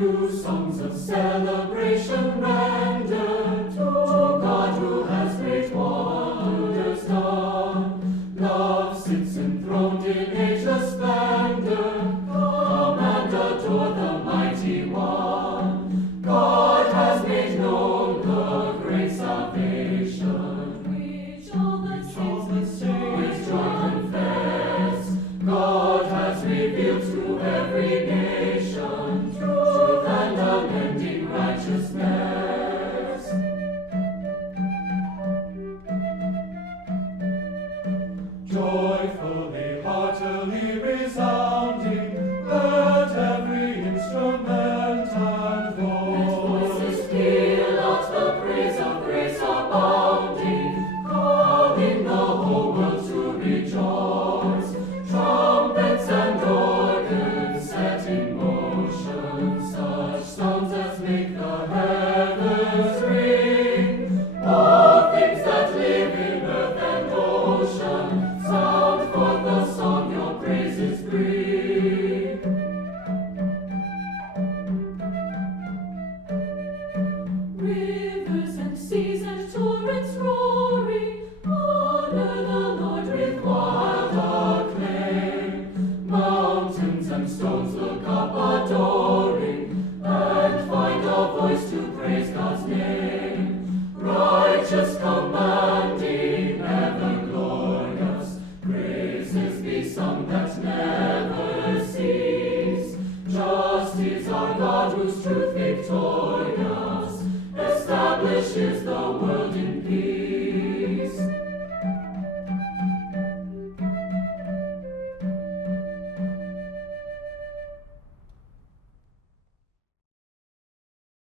new songs of celebration render to God who has great wonders done. Love sits enthroned in ageless splendor. Come and adore the mighty one. God has made known the great salvation, which all the saints with joy confess. God has revealed to every nation truth and unending righteousness. Joyfully, heartily resounding, let every instrument and voices peal out the praise of grace abounding, calling the whole world to rejoice. Trumpets and organs set in motion such sounds as make the heavens ring. All things that live in earth and ocean sound forth the song your praises bring. Rivers and seas and torrents roaring, honor the Lord with wild acclaim. Mountains and stones look up adoring, and find a voice to praise God's name. Righteous commanding, ever glorious, praises be sung that never cease. Just is our God whose truth